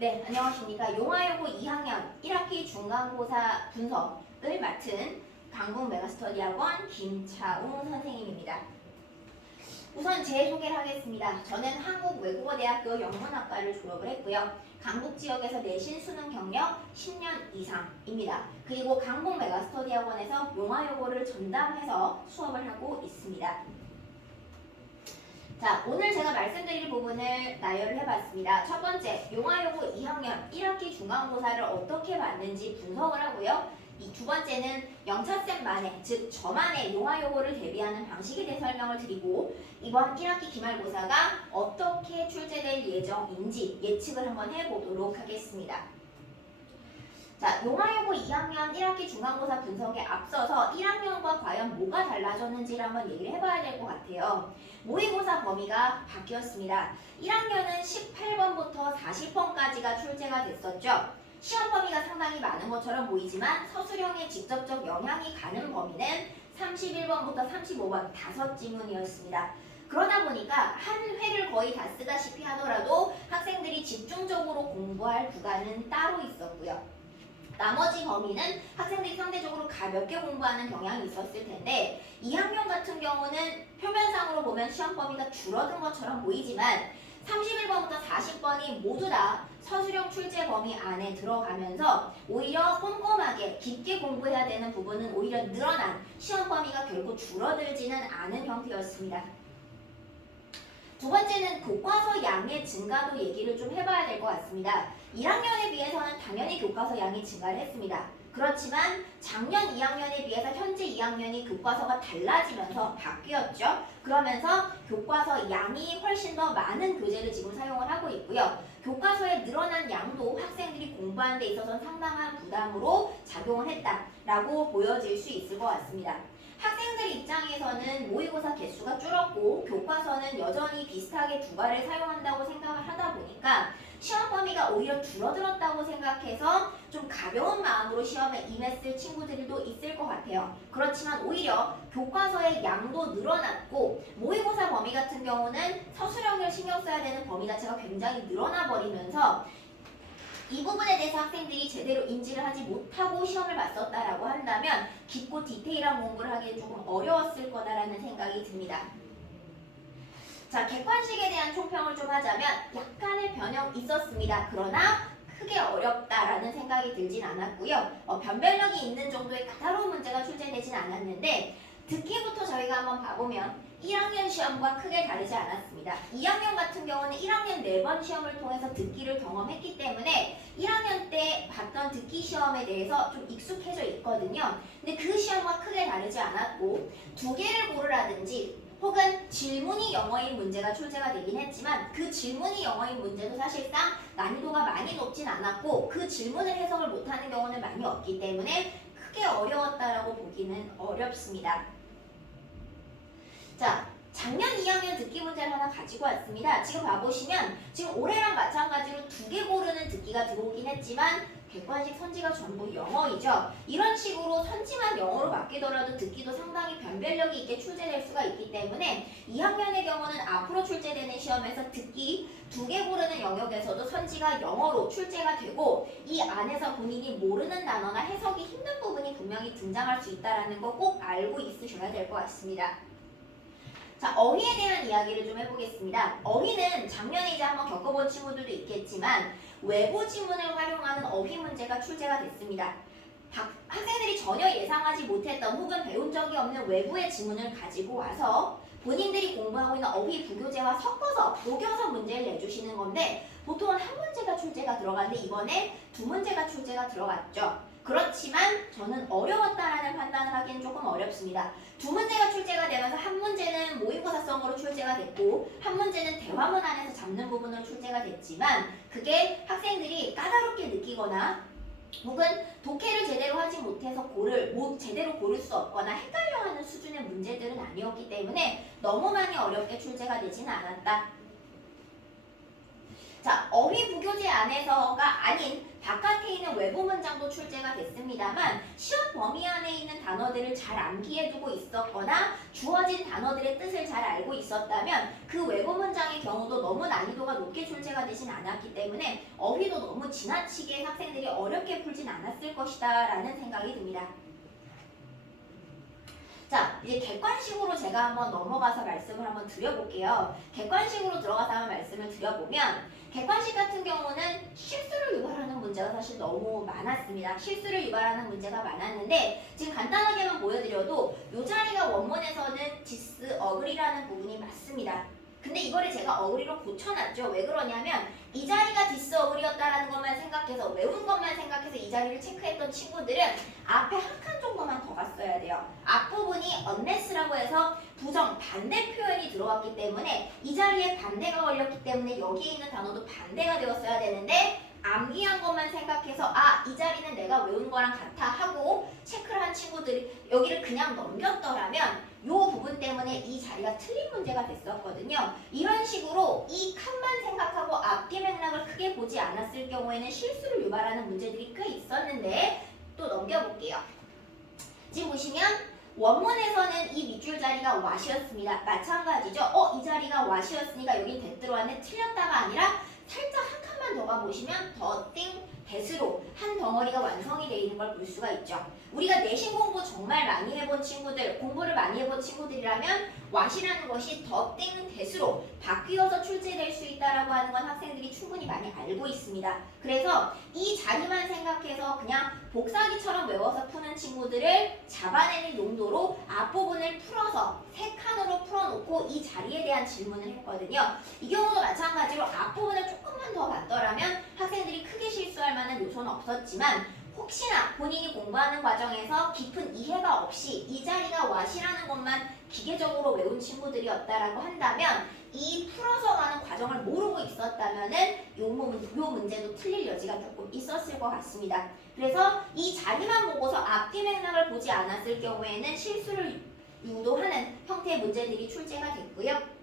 네, 안녕하십니까. 용화여고 2학년 1학기 중간고사 분석을 맡은 강북 메가스터디학원 김차웅 선생님입니다. 우선 제 소개를 하겠습니다. 저는 한국외국어대학교 영문학과를 졸업을 했고요. 강북 지역에서 내신 수능 경력 10년 이상입니다. 그리고 강북 메가스터디학원에서 용화여고를 전담해서 수업을 하고 있습니다. 자, 오늘 제가 말씀드릴 부분을 나열을 해봤습니다. 첫 번째, 용화여고 2학년 1학기 중간고사를 어떻게 봤는지 분석을 하고요. 이 두 번째는 영차쌤만의, 즉 저만의 용화여고를 대비하는 방식에 대해 설명을 드리고 이번 1학기 기말고사가 어떻게 출제될 예정인지 예측을 한번 해보도록 하겠습니다. 자, 용화여고 2학년 1학기 중간고사 분석에 앞서서 1학년과 과연 뭐가 달라졌는지를 한번 얘기를 해봐야 될 것 같아요. 모의고사 범위가 바뀌었습니다. 1학년은 18번부터 40번까지가 출제가 됐었죠. 시험 범위가 상당히 많은 것처럼 보이지만 서술형에 직접적 영향이 가는 범위는 31번부터 35번 다섯 지문이었습니다. 그러다 보니까 한 회를 거의 다 쓰다시피 하더라도 학생들이 집중적으로 공부할 구간은 따로 있었고요. 나머지 범위는 학생들이 상대적으로 가볍게 공부하는 경향이 있었을 텐데 2학년 같은 경우는 표면상으로 보면 시험 범위가 줄어든 것처럼 보이지만 31번부터 40번이 모두 다 서술형 출제 범위 안에 들어가면서 오히려 꼼꼼하게 깊게 공부해야 되는 부분은 오히려 늘어난 시험 범위가 결국 줄어들지는 않은 형태였습니다. 두 번째는 교과서 양의 증가도 얘기를 좀 해봐야 될 것 같습니다. 1학년에 비해서는 당연히 교과서 양이 증가를 했습니다. 그렇지만 작년 2학년에 비해서 현재 2학년이 교과서가 달라지면서 바뀌었죠. 그러면서 교과서 양이 훨씬 더 많은 교재를 지금 사용을 하고 있고요. 교과서에 늘어난 양도 학생들이 공부하는 데 있어서 상당한 부담으로 작용을 했다라고 보여질 수 있을 것 같습니다. 학생들 입장에서는 모의고사 개수가 줄었고 교과서는 여전히 비슷하게 두 발을 사용한다고 생각을 하다 보니까 시험 범위가 오히려 줄어들었다고 생각해서 좀 가벼운 마음으로 시험에 임했을 친구들도 있을 것 같아요. 그렇지만 오히려 교과서의 양도 늘어났고 모의고사 범위 같은 경우는 서술형을 신경 써야 되는 범위 자체가 굉장히 늘어나 버리면서 이 부분에 대해서 학생들이 제대로 인지를 하지 못하고 시험을 봤었다라고 한다면 깊고 디테일한 공부를 하기 조금 어려웠을 거다라는 생각이 듭니다. 자, 객관식에 대한 총평을 좀 하자면 약간의 변형 있었습니다. 그러나 크게 어렵다라는 생각이 들진 않았고요. 어, 변별력이 있는 정도의 까다로운 문제가 출제되진 않았는데 듣기부터 저희가 한번 봐보면 1학년 시험과 크게 다르지 않았습니다. 2학년 같은 경우는 1학년 4번 시험을 통해서 듣기를 경험했기 때문에 1학년 때 봤던 듣기 시험에 대해서 좀 익숙해져 있거든요. 근데 그 시험과 크게 다르지 않았고 두 개를 고르라든지 혹은 질문이 영어인 문제가 출제가 되긴 했지만 그 질문이 영어인 문제도 사실상 난이도가 많이 높진 않았고 그 질문을 해석을 못하는 경우는 많이 없기 때문에 크게 어려웠다라고 보기는 어렵습니다. 자, 작년 2학년 듣기 문제를 하나 가지고 왔습니다. 지금 봐보시면 지금 올해랑 마찬가지로 두 개 고르는 듣기가 들어오긴 했지만 객관식 선지가 전부 영어이죠. 이런 식으로 선지만 영어로 바뀌더라도 듣기도 상당히 변별력이 있게 출제될 수가 있기 때문에 2학년의 경우는 앞으로 출제되는 시험에서 듣기 두 개 고르는 영역에서도 선지가 영어로 출제가 되고 이 안에서 본인이 모르는 단어나 해석이 힘든 부분이 분명히 등장할 수 있다는 거꼭 알고 있으셔야 될 것 같습니다. 자, 어휘에 대한 이야기를 좀 해보겠습니다. 어휘는 작년에 이제 한번 겪어본 친구들도 있겠지만 외부 지문을 활용하는 어휘 문제가 출제가 됐습니다. 박- 학생들이 전혀 예상하지 못했던 혹은 배운 적이 없는 외부의 지문을 가지고 와서 본인들이 공부하고 있는 어휘 부교재와 섞어서 녹여서 문제를 내주시는 건데 보통은 한 문제가 출제가 들어가는데 이번에 두 문제가 출제가 들어갔죠. 그렇지만 저는 어려웠다라는 판단을 하기는 조금 어렵습니다. 두 문제가 출제가 되면서 한 문제는 모의고사성으로 출제가 됐고 한 문제는 대화문 안에서 잡는 부분으로 출제가 됐지만 그게 학생들이 까다롭게 느끼거나 혹은 독해를 제대로 하지 못해서 고를 못 제대로 고를 수 없거나 헷갈려하는 수준의 문제들은 아니었기 때문에 너무 많이 어렵게 출제가 되지는 않았다. 자, 어휘 부교재 안에서가 아닌 바깥에 있는 외부 문장도 출제가 됐습니다만 시험 범위 안에 있는 단어들을 잘 암기해두고 있었거나 주어진 단어들의 뜻을 잘 알고 있었다면 그 외부 문장의 경우도 너무 난이도가 높게 출제가 되진 않았기 때문에 어휘도 너무 지나치게 학생들이 어렵게 풀진 않았을 것이다 라는 생각이 듭니다. 자, 이제 객관식으로 제가 한번 넘어가서 말씀을 한번 드려볼게요. 객관식으로 들어가서 한번 말씀을 드려보면 객관식 같은 경우는 실수를 유발하는 문제가 사실 너무 많았습니다. 실수를 유발하는 문제가 많았는데 지금 간단하게만 보여드려도 이 자리가 원문에서는 디스 어그리라는 부분이 맞습니다. 근데 이거를 제가 어그리로 고쳐놨죠. 왜 그러냐면 이 자리가 디스 어그리였다라는 것만 생각해서 외운 것만 생각해서 이 자리를 체크했던 친구들은 앞에 한 칸 정도만 더 갔어야 돼요. 앞부분이 unless라고 해서 부정 반대 표현이 들어왔기 때문에 이 자리에 반대가 걸렸기 때문에 여기에 있는 단어도 반대가 되었어야 되는데 암기한 것만 생각해서 아 이 자리는 내가 외운 거랑 같아 하고 체크를 한 친구들이 여기를 그냥 넘겼더라면 이 부분 때문에 이 자리가 틀린 문제가 됐었거든요. 이런 식으로 이 칸만 생각하고 앞뒤 맥락을 크게 보지 않았을 경우에는 실수를 유발하는 문제들이 꽤 있었는데 또 넘겨볼게요. 지금 보시면 원문에서는 이 밑줄 자리가 와시였습니다. 마찬가지죠. 어, 이 자리가 와시였으니까 여기 대 들어 왔네. 틀렸다가 아니라 살짝 한 칸만 더 가보시면 더띵 대스로 한 덩어리가 완성이 되어 있는 걸 볼 수가 있죠. 우리가 내신 공부 정말 많이 해본 친구들, 공부를 많이 해본 친구들이라면 왓이라는 것이 더띵 대수로 바뀌어서 출제될 수 있다라고 하는 건 학생들이 충분히 많이 알고 있습니다. 그래서 이 자리만 생각해서 그냥 복사기처럼 외워서 푸는 친구들을 잡아내는 용도로 앞부분을 풀어서 세 칸으로 풀어놓고 이 자리에 대한 질문을 했거든요. 이 경우도 마찬가지로 앞부분을 조금만 더 봤더라면 학생들이 크게 실수할 만한 요소는 없었지만 혹시나 본인이 공부하는 과정에서 깊은 이해가 없이 이 자리가 왓이라는 것만 기계적으로 외운 친구들이었다라고 한다면 이 풀어서 가는 과정을 모르고 있었다면은 요, 문- 요 문제도 틀릴 여지가 조금 있었을 것 같습니다. 그래서 이 자리만 보고서 앞뒤 맥락을 보지 않았을 경우에는 실수를 유도하는 형태의 문제들이 출제가 됐고요.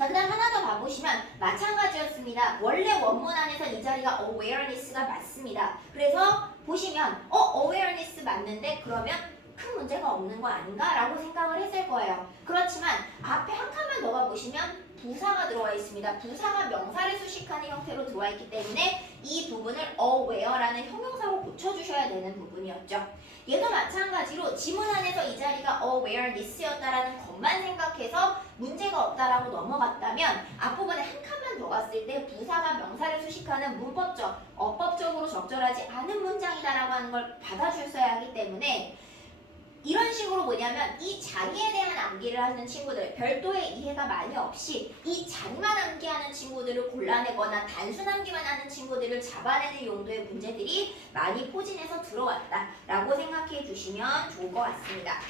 자, 그 다음 하나 더 봐보시면 마찬가지였습니다. 원래 원문 안에서 이 자리가 awareness가 맞습니다. 그래서 보시면 어, awareness 맞는데 그러면 큰 문제가 없는 거 아닌가? 라고 생각을 했을 거예요. 그렇지만 앞에 한 칸만 더 가보시면 부사가 들어와 있습니다. 부사가 명사를 수식하는 형태로 들어와 있기 때문에 이 부분을 aware라는 형용사로 고쳐주셔야 되는 부분이었죠. 얘도 마찬가지로 지문 안에서 이 자리가 awareness였다라는 것만 생각해서 문제가 없다라고 넘어갔다면 앞부분에 한 칸만 더 갔을 때 부사가 명사를 수식하는 문법적, 어법적으로 적절하지 않은 문장이다라고 하는 걸 받아주셔야 하기 때문에 이런 식으로 뭐냐면 이 자리에 대한 암기를 하는 친구들 별도의 이해가 많이 없이 이 자리만 암기하는 친구들을 골라내거나 단순 암기만 하는 친구들을 잡아내는 용도의 문제들이 많이 포진해서 들어왔다라고 생각해 주시면 좋을 것 같습니다.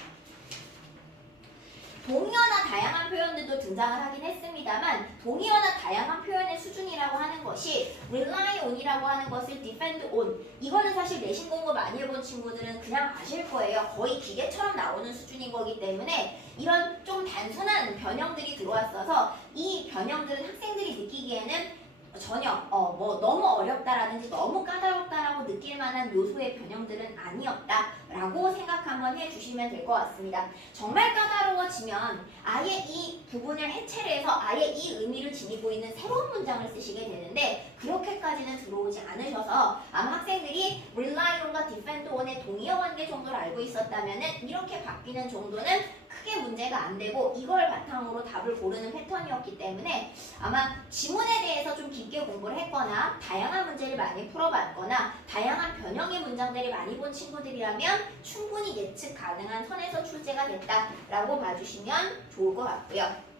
동의어나 다양한 표현들도 등장을 하긴 했습니다만 동의어나 다양한 표현의 수준이라고 하는 것이 rely on이라고 하는 것을 depend on 이거는 사실 내신 공부 많이 해본 친구들은 그냥 아실 거예요. 거의 기계처럼 나오는 수준인 거기 때문에 이런 좀 단순한 변형들이 들어왔어서 이 변형들은 학생들이 느끼기에는 전혀 어 뭐 너무 어렵다라든지 너무 까다롭다라고 느낄 만한 요소의 변형들은 아니었다라고 생각 한번 해주시면 될 것 같습니다. 정말 까다로워지면 아예 이 부분을 해체를 해서 아예 이 의미를 지니고 있는 새로운 문장을 쓰시게 되는데 그렇게까지는 들어오지 않으셔서 아마 학생들이 rely on과 depend on의 동의어 관계 정도를 알고 있었다면 이렇게 바뀌는 정도는 크게 문제가 안 되고 이걸 바탕으로 답을 고르는 패턴이었기 때문에 아마 지문에 대해서 좀 깊게 공부를 했거나 다양한 문제를 많이 풀어봤거나 다양한 변형의 문장들을 많이 본 친구들이라면 충분히 예측 가능한 선에서 출제가 됐다라고 봐주시면 좋을 것 같고요.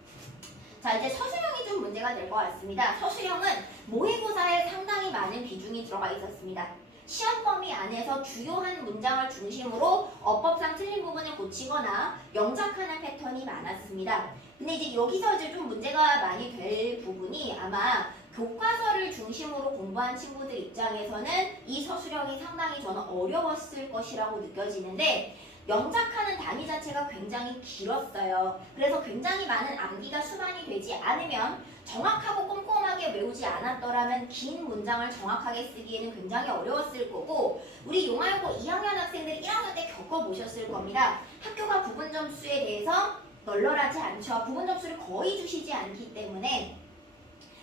자 이제 서술형이 좀 문제가 될 것 같습니다. 서술형은 모의고사에 상당히 많은 비중이 들어가 있었습니다. 시험 범위 안에서 주요한 문장을 중심으로 어법상 틀린 부분을 고치거나 영작하는 패턴이 많았습니다. 근데 이제 여기서 이제 좀 문제가 많이 될 부분이 아마 교과서를 중심으로 공부한 친구들 입장에서는 이 서술형이 상당히 저는 어려웠을 것이라고 느껴지는데 영작하는 단위 자체가 굉장히 길었어요. 그래서 굉장히 많은 암기가 수반이 되지 않으면 정확하고 꼼꼼하게 외우지 않았더라면 긴 문장을 정확하게 쓰기에는 굉장히 어려웠을 거고 우리 용화여고 2학년 학생들이 1학년 때 겪어보셨을 겁니다. 학교가 부분 점수에 대해서 널널하지 않죠. 부분 점수를 거의 주시지 않기 때문에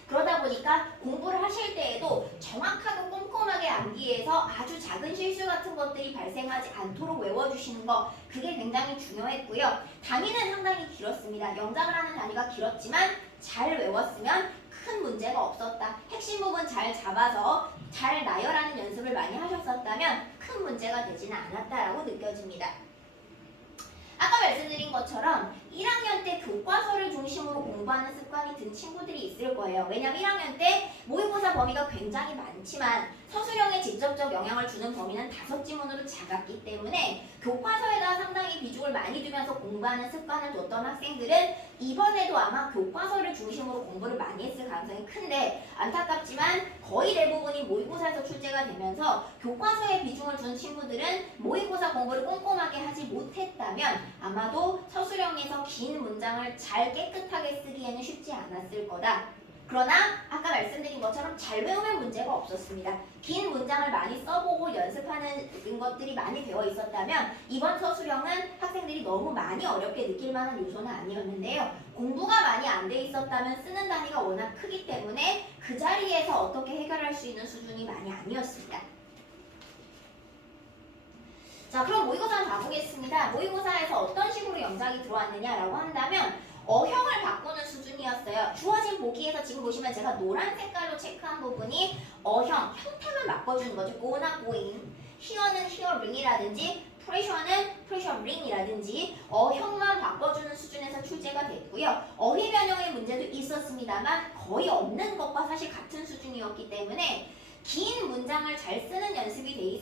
그러다 보니까 공부를 하실 때에도 정확하고 꼼꼼하게 암기해서 아주 작은 실수 같은 것들이 발생하지 않도록 외워주시는 거 그게 굉장히 중요했고요. 단위는 상당히 길었습니다. 영작을 하는 단위가 길었지만 잘 외웠으면 큰 문제가 없었다. 핵심 부분 잘 잡아서 잘 나열하는 연습을 많이 하셨었다면 큰 문제가 되지는 않았다라고 느껴집니다. 아까 말씀드린 것처럼 1학년 때 교과서를 중심으로 공부하는 습관이 든 친구들이 있을 거예요. 왜냐면 1학년 때 모의고사 범위가 굉장히 많지만 서술형에 직접적 영향을 주는 범위는 다섯 지문으로 작았기 때문에 교과서에다 상당히 비중을 많이 두면서 공부하는 습관을 뒀던 학생들은 이번에도 아마 교과서를 중심으로 공부를 많이 했을 가능성이 큰데 안타깝지만 거의 대부분이 모의고사에서 출제가 되면서 교과서에 비중을 둔 친구들은 모의고사 공부를 꼼꼼하게 하지 못했다면 아마도 서술형에서 긴 문장을 잘 깨끗하게 쓰기에는 쉽지 않았을 거다. 그러나 아까 말씀드린 것처럼 잘 외우면 문제가 없었습니다. 긴 문장을 많이 써보고 연습하는 것들이 많이 되어 있었다면 이번 서술형은 학생들이 너무 많이 어렵게 느낄 만한 요소는 아니었는데요. 공부가 많이 안 돼 있었다면 쓰는 단위가 워낙 크기 때문에 그 자리에서 어떻게 해결할 수 있는 수준이 많이 아니었습니다. 자 그럼 모의고사 한번 봐보겠습니다. 모의고사에서 어떤 식으로 영작이 들어왔느냐라고 한다면 어형을 바꾸는 수준이었어요. 주어진 보기에서 지금 보시면 제가 노란 색깔로 체크한 부분이 어형, 형태만 바꿔주는 거죠. go나 going, here는 hearing이라든지 pressure는 pressuring이라든지 어형만 바꿔주는 수준에서 출제가 됐고요. 어휘 변형의 문제도 있었습니다만 거의 없는 것과 사실 같은 수준이었기 때문에 긴 문장을 잘 쓰는 연습이 돼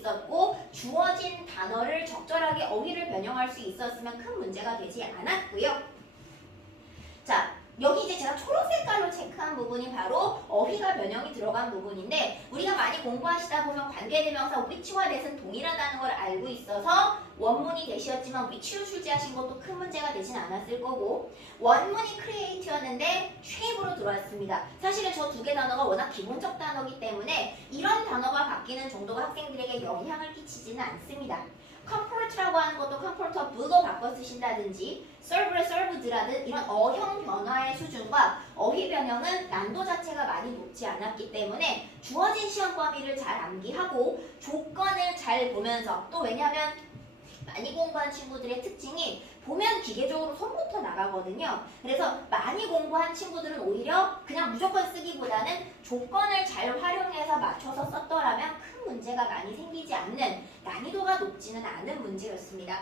있었고 주어진 단어를 적절하게 어휘를 변형할 수 있었으면 큰 문제가 되지 않았고요. 자, 여기 이제 제가 초록 색깔로 체크한 부분이 바로 어휘가 변형이 들어간 부분인데 우리가 많이 공부하시다 보면 관계대명사 which와 that은 동일하다는 걸 알고 있어서 원문이 대시였지만 which로 출제하신 것도 큰 문제가 되진 않았을 거고 원문이 create였는데 shape으로 들어왔습니다. 사실은 저 두 개 단어가 워낙 기본적 단어이기 때문에 이런 단어가 바뀌는 정도가 학생들에게 영향을 끼치지는 않습니다. Comfort라고 하는 것도 comfortable로 바꿔 쓰신다든지 serve를 served라든 이런 어형 변화의 수준과 어휘 변형은 난도 자체가 많이 높지 않았기 때문에 주어진 시험 범위를 잘 암기하고 조건을 잘 보면서 또 왜냐하면 많이 공부한 친구들의 특징이 보면 기계적으로 손부터 나가거든요. 그래서 많이 공부한 친구들은 오히려 그냥 무조건 쓰기보다는 조건을 잘 활용해서 맞춰서 썼더라면 큰 문제가 많이 생기지 않는 난이도가 높지는 않은 문제였습니다.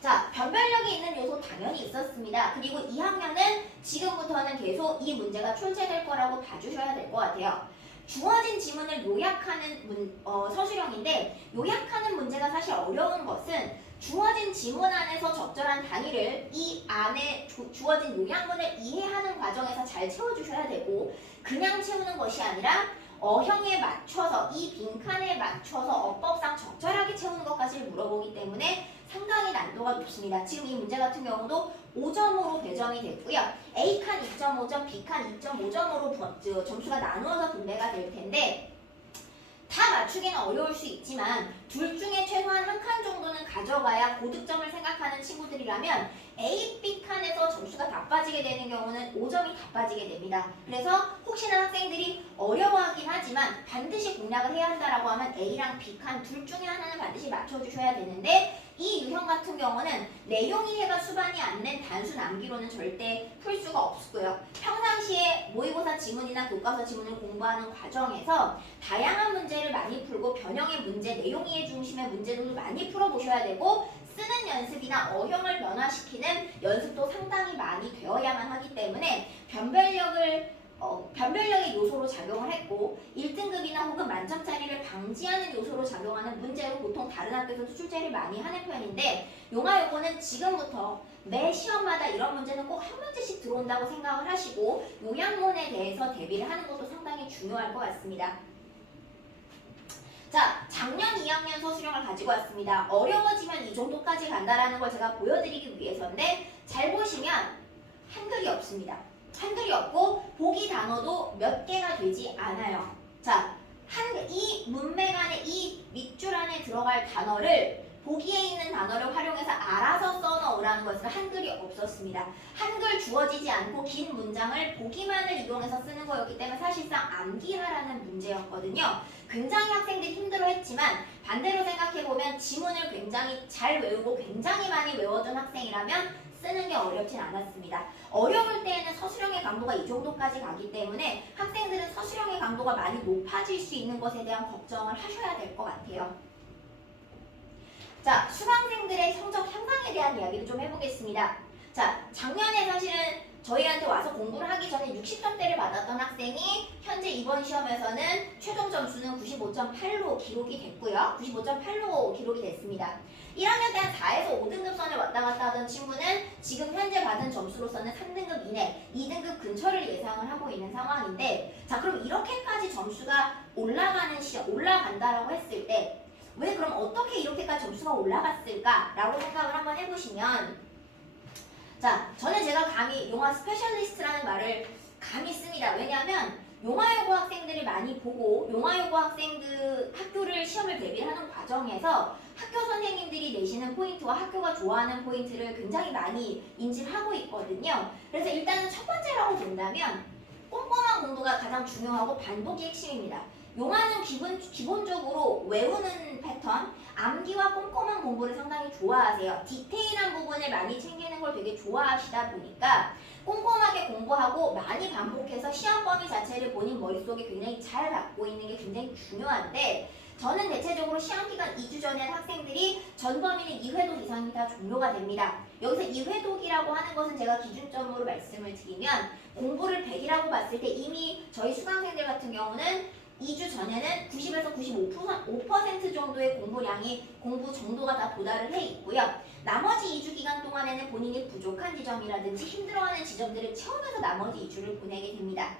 자, 변별력이 있는 요소 당연히 있었습니다. 그리고 2학년은 지금부터는 계속 이 문제가 출제될 거라고 봐주셔야 될 것 같아요. 주어진 지문을 요약하는 문, 어, 서술형인데 요약하는 문제가 사실 어려운 것은 주어진 지문 안에서 적절한 단위를 이 안에 주, 주어진 요약문을 이해하는 과정에서 잘 채워주셔야 되고 그냥 채우는 것이 아니라 어형에 맞춰서 이 빈칸에 맞춰서 어법상 적절하게 채우는 것까지 물어보기 때문에 상당히 난도가 높습니다. 지금 이 문제 같은 경우도 5점으로 배정이 됐고요. A칸 2.5점, B칸 2.5점으로 점수가 나누어서 분배가 될 텐데 다 맞추기는 어려울 수 있지만 둘 중에 최소한 한 칸 정도는 가져가야 고득점을 생각하는 친구들이라면 A, B 칸에서 점수가 다 빠지게 되는 경우는 5점이 다 빠지게 됩니다. 그래서 혹시나 학생들이 어려워하긴 하지만 반드시 공략을 해야 한다라고 하면 A랑 B 칸 둘 중에 하나는 반드시 맞춰주셔야 되는데 이 유형 같은 경우는 내용 이 해가 수반이 안 된 단순 암기로는 절대 풀 수가 없고요. 평상시에 모의고사 지문이나 교과서 지문을 공부하는 과정에서 다양한 문제를 많이 풀고 변형의 문제, 내용 이해 중심의 문제들도 많이 풀어보셔야 되고 쓰는 연습이나 어형을 변화시키는 연습도 상당히 많이 되어야만 하기 때문에 변별력을 어, 변별력의 요소로 작용을 했고 1등급이나 혹은 만점짜리를 방지하는 요소로 작용하는 문제로 보통 다른 학교에서 출제를 많이 하는 편인데 용화 요거는 지금부터 매 시험마다 이런 문제는 꼭 한 문제씩 들어온다고 생각을 하시고 요약문에 대해서 대비를 하는 것도 상당히 중요할 것 같습니다. 자, 작년 2학년 서술형을 가지고 왔습니다. 어려워지면 이 정도까지 간다라는 걸 제가 보여드리기 위해서인데 잘 보시면 한글이 없습니다. 한글이 없고 보기 단어도 몇 개가 되지 않아요. 자, 한, 이 문맥 안에 이 밑줄 안에 들어갈 단어를 보기에 있는 단어를 활용해서 알아서 써넣으라는 것은 한글이 없었습니다. 한글 주어지지 않고 긴 문장을 보기만을 이용해서 쓰는 거였기 때문에 사실상 암기하라는 문제였거든요. 굉장히 학생들이 힘들어했지만 반대로 생각해보면 지문을 굉장히 잘 외우고 굉장히 많이 외워둔 학생이라면 쓰는 게 어렵진 않았습니다. 어려울 때에는 서술형의 강도가 이 정도까지 가기 때문에 학생들은 서술형의 강도가 많이 높아질 수 있는 것에 대한 걱정을 하셔야 될 것 같아요. 자, 수강생들의 성적 향상에 대한 이야기를 좀 해보겠습니다. 자, 작년에 사실은 저희한테 와서 공부를 하기 전에 60점대를 받았던 학생이 현재 이번 시험에서는 최종 점수는 95.8로 기록이 됐고요. 95.8로 기록이 됐습니다. 1학년 때 한 4에서 5등급 선을 왔다 갔다 하던 친구는 지금 현재 받은 점수로서는 3등급 이내, 2등급 근처를 예상을 하고 있는 상황인데 자, 그럼 이렇게까지 점수가 올라가는 시험, 올라간다라고 했을 때 왜 그럼 어떻게 이렇게까지 점수가 올라갔을까라고 생각을 한번 해보시면 자 저는 제가 감히 용화 스페셜리스트라는 말을 감히 씁니다. 왜냐하면 용화여고 학생들을 많이 보고 용화여고 학생들 학교를 시험을 대비하는 과정에서 학교 선생님들이 내시는 포인트와 학교가 좋아하는 포인트를 굉장히 많이 인지를 하고 있거든요. 그래서 일단은 첫 번째라고 본다면 꼼꼼한 공부가 가장 중요하고 반복이 핵심입니다 용화는 기본, 기본적으로 외우는 패턴, 암기와 꼼꼼한 공부를 상당히 좋아하세요. 디테일한 부분을 많이 챙기는 걸 되게 좋아하시다 보니까 꼼꼼하게 공부하고 많이 반복해서 시험 범위 자체를 본인 머릿속에 굉장히 잘 갖고 있는 게 굉장히 중요한데 저는 대체적으로 시험 기간 2주 전에 학생들이 전 범위는 2회독 이상이 다 종료가 됩니다. 여기서 2회독이라고 하는 것은 제가 기준점으로 말씀을 드리면 공부를 100이라고 봤을 때 이미 저희 수강생들 같은 경우는 2주 전에는 90에서 95% 5% 정도의 공부량이 공부 정도가 다 도달을 해 있고요. 나머지 2주 기간 동안에는 본인이 부족한 지점이라든지 힘들어하는 지점들을 채우면서 나머지 2주를 보내게 됩니다.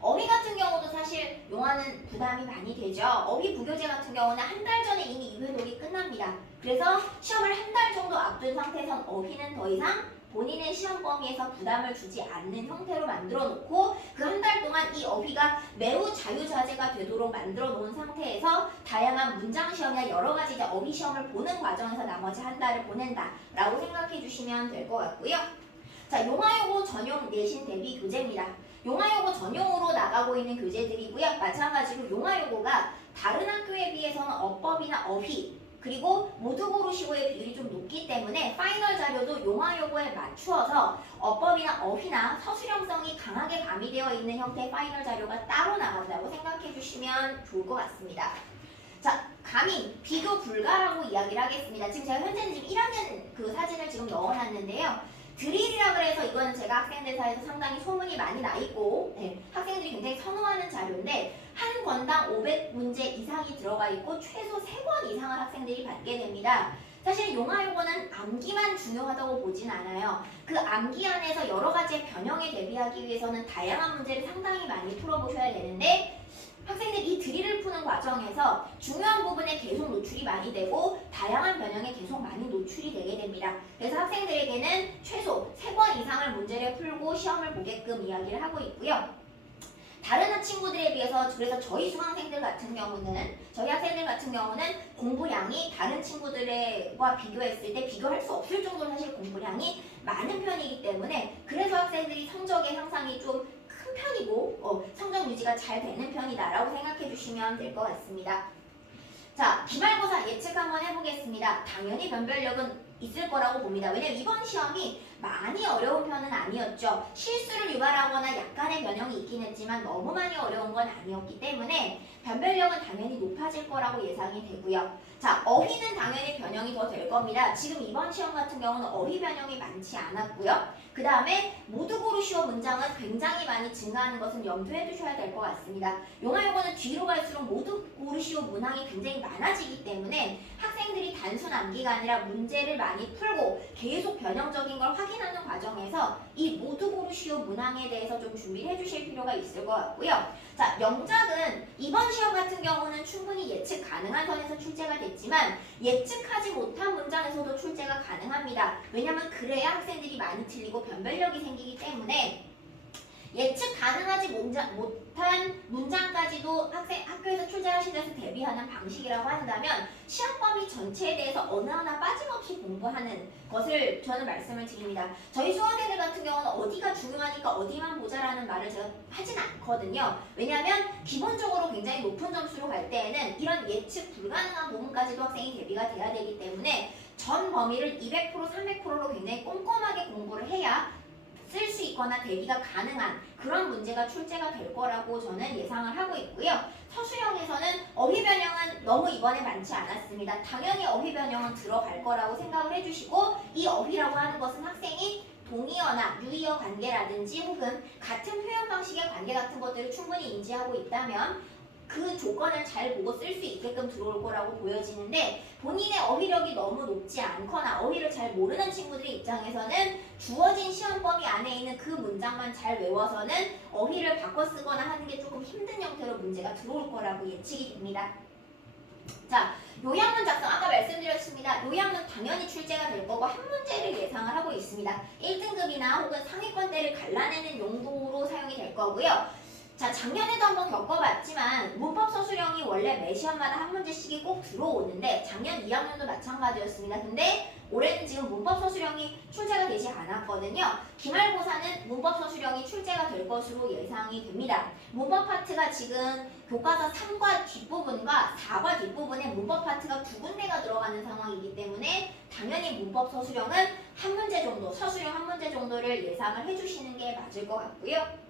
어휘 같은 경우도 사실 용어는 부담이 많이 되죠. 어휘 부교재 같은 경우는 한 달 전에 이미 2회독이 끝납니다. 그래서 시험을 한 달 정도 앞둔 상태에선 어휘는 더 이상 본인의 시험 범위에서 부담을 주지 않는 형태로 만들어 놓고 그 한 달 동안 이 어휘가 매우 자유자재가 되도록 만들어 놓은 상태에서 다양한 문장 시험이나 여러 가지 이제 어휘 시험을 보는 과정에서 나머지 한 달을 보낸다라고 생각해 주시면 될 것 같고요. 자, 용화여고 전용 내신 대비 교재입니다. 용화여고 전용으로 나가고 있는 교재들이고요. 마찬가지로 용화여고가 다른 학교에 비해서는 어법이나 어휘 그리고 모두 고르시고의 비율이 좀 높기 때문에 파이널 자료도 용화여고에 맞추어서 어법이나 어휘나 서술형성이 강하게 가미되어 있는 형태의 파이널 자료가 따로 나간다고 생각해 주시면 좋을 것 같습니다. 자, 감히 비교 불가라고 이야기를 하겠습니다. 지금 제가 현재는 지금 1학년 그 사진을 지금 넣어놨는데요. 드릴이라 그래서 이거는 제가 학생들 사이에서 상당히 소문이 많이 나 있고 네, 학생들이 굉장히 선호하는 자료인데 한 권당 500문제 이상이 들어가 있고 최소 3권 이상을 학생들이 받게 됩니다. 사실 용화요거는 암기만 중요하다고 보진 않아요. 그 암기 안에서 여러 가지의 변형에 대비하기 위해서는 다양한 문제를 상당히 많이 풀어보셔야 되는데 학생들이 이 드릴을 푸는 과정에서 중요한 부분에 계속 노출이 많이 되고 다양한 변형에 계속 많이 노출이 되게 됩니다. 그래서 학생들에게는 최소 3번 이상을 문제를 풀고 시험을 보게끔 이야기를 하고 있고요. 다른 친구들에 비해서 그래서 저희 수강생들 같은 경우는 저희 학생들 같은 경우는 공부량이 다른 친구들과 비교했을 때 비교할 수 없을 정도로 사실 공부량이 많은 편이기 때문에 그래서 학생들이 성적의 향상이 좀 큰 편이고 어, 성적 유지가 잘 되는 편이다라고 생각해 주시면 될 것 같습니다. 자, 기말고사 예측 한번 해보겠습니다. 당연히 변별력은 있을 거라고 봅니다. 왜냐면 이번 시험이 많이 어려운 편은 아니었죠. 실수를 유발하거나 약간의 변형이 있긴 했지만 너무 많이 어려운 건 아니었기 때문에 변별력은 당연히 높아질 거라고 예상이 되고요. 자, 어휘는 당연히 변형이 더 될 겁니다. 지금 이번 시험 같은 경우는 어휘 변형이 많지 않았고요. 그 다음에 모두 고르시오 문장은 굉장히 많이 증가하는 것은 염두해 두셔야 될 것 같습니다. 용화용어는 뒤로 갈수록 모두 고르시오 문항이 굉장히 많아지기 때문에 학생들이 단순 암기가 아니라 문제를 많이 풀고 계속 변형적인 걸 확인하는 과정에서 이 모두 고르시오 문항에 대해서 좀 준비를 해주실 필요가 있을 것 같고요. 자, 명작은 이번 시험 같은 경우는 충분히 예측 가능한 선에서 출제가 됐지만 예측하지 못한 문장에서도 출제가 가능합니다. 왜냐하면 그래야 학생들이 많이 틀리고 변별력이 생기기 때문에 예측 가능하지 문장, 못한 문장까지도 학생 학교에서 출제하신 데서 대비하는 방식이라고 한다면 시험 범위 전체에 대해서 어느 하나 빠짐없이 공부하는 것을 저는 말씀을 드립니다. 저희 수험생들 같은 경우는 어디가 중요하니까 어디만 보자라는 말을 제가 하진 않거든요. 왜냐하면 기본적으로 굉장히 높은 점수로 갈 때에는 이런 예측 불가능한 부분까지도 학생이 대비가 돼야 되기 때문에 전 범위를 200% 300%로 굉장히 꼼꼼하게 공부를 해야 쓸 수 있거나 대비가 가능한 그런 문제가 출제가 될 거라고 저는 예상을 하고 있고요. 서술형에서는 어휘 변형은 너무 이번에 많지 않았습니다. 당연히 어휘 변형은 들어갈 거라고 생각을 해주시고 이 어휘라고 하는 것은 학생이 동의어나 유의어 관계라든지 혹은 같은 표현 방식의 관계 같은 것들을 충분히 인지하고 있다면 그 조건을 잘 보고 쓸 수 있게끔 들어올 거라고 보여지는데 본인의 어휘력이 너무 높지 않거나 어휘를 잘 모르는 친구들의 입장에서는 주어진 시험 범위 안에 있는 그 문장만 잘 외워서는 어휘를 바꿔 쓰거나 하는 게 조금 힘든 형태로 문제가 들어올 거라고 예측이 됩니다. 자, 요약문 작성 아까 말씀드렸습니다. 요약문 당연히 출제가 될 거고 한 문제를 예상을 하고 있습니다. 1등급이나 혹은 상위권대를 갈라내는 용도로 사용이 될 거고요. 자, 작년에도 한번 겪어봤지만 문법 서술형이 원래 매 시험마다 한 문제씩이 꼭 들어오는데 작년 2학년도 마찬가지였습니다. 근데 올해는 지금 문법 서술형이 출제가 되지 않았거든요. 기말고사는 문법 서술형이 출제가 될 것으로 예상이 됩니다. 문법 파트가 지금 교과서 3과 뒷부분과 4과 뒷부분에 문법 파트가 두 군데가 들어가는 상황이기 때문에 당연히 문법 서술형은 한 문제 정도, 서술형 한 문제 정도를 예상을 해주시는 게 맞을 것 같고요.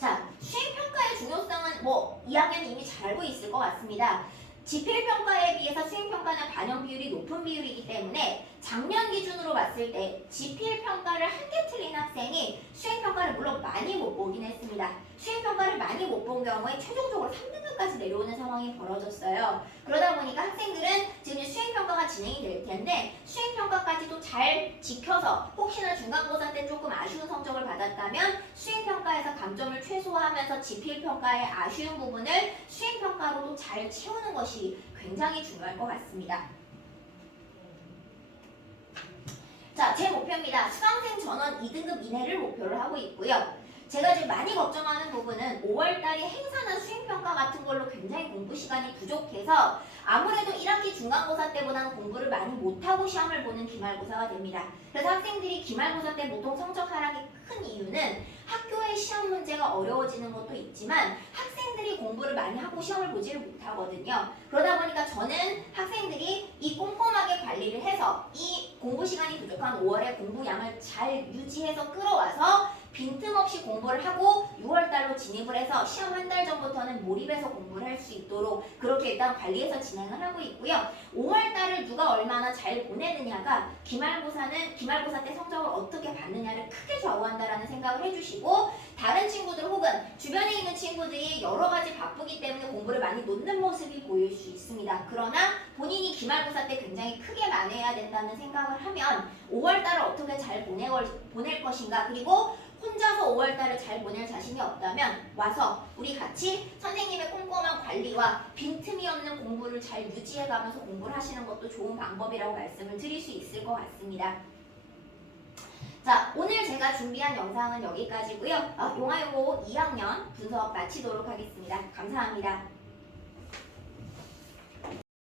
자, 수행평가의 중요성은 뭐 2학년 이미 잘 알고 있을 것 같습니다. 지필평가에 비해서 수행평가는 반영 비율이 높은 비율이기 때문에 작년 기준으로 봤을 때 지필평가를 한 개 틀린 학생이 수행 평가를 물론 많이 못 보긴 했습니다. 수행 평가를 많이 못 본 경우에 최종적으로 3등급까지 내려오는 상황이 벌어졌어요. 그러다 보니까 학생들은 지금 수행 평가가 진행이 될 텐데 수행 평가까지도 잘 지켜서 혹시나 중간고사 때 조금 아쉬운 성적을 받았다면 수행 평가에서 감점을 최소화하면서 지필평가의 아쉬운 부분을 수행 평가로도 잘 채우는 것이 굉장히 중요할 것 같습니다. 목표입니다. 수강생 전원 2등급 이내를 목표를 하고 있고요. 제가 지금 많이 걱정하는 부분은 5월달에 행사나 수행평가 같은 걸로 굉장히 공부 시간이 부족해서 아무래도 1학기 중간고사 때보다는 공부를 많이 못하고 시험을 보는 기말고사가 됩니다. 그래서 학생들이 기말고사 때 보통 성적 하락이 큰 이유는 학교의 시험 문제가 어려워지는 것도 있지만 학생들이 공부를 많이 하고 시험을 보지를 못하거든요. 그러다 보니까 저는 학생들이 이 꼼꼼하게 관리를 해서 이 공부 시간이 부족한 5월에 공부량을 잘 유지해서 끌어와서 빈틈없이 공부를 하고 6월달로 진입을 해서 시험 한 달 전부터는 몰입해서 공부를 할 수 있도록 그렇게 일단 관리해서 진행을 하고 있고요. 5월달을 누가 얼마나 잘 보내느냐가 기말고사는 기말고사 때 성적을 어떻게 받느냐를 크게 좌우한다라는 생각을 해주시고 다른 친구들 혹은 주변에 있는 친구들이 여러 가지 바쁘기 때문에 공부를 많이 놓는 모습이 보일 수 있습니다. 그러나 본인이 기말고사 때 굉장히 크게 만회해야 된다는 생각을 하면 5월달을 어떻게 잘 보낼, 것인가 그리고 혼자서 5월달을 잘 보낼 자신이 없다면 와서 우리 같이 선생님의 꼼꼼한 관리와 빈틈이 없는 공부를 잘 유지해가면서 공부를 하시는 것도 좋은 방법이라고 말씀을 드릴 수 있을 것 같습니다. 자, 오늘 제가 준비한 영상은 여기까지고요. 어, 용화용고 2학년 분석 마치도록 하겠습니다. 감사합니다.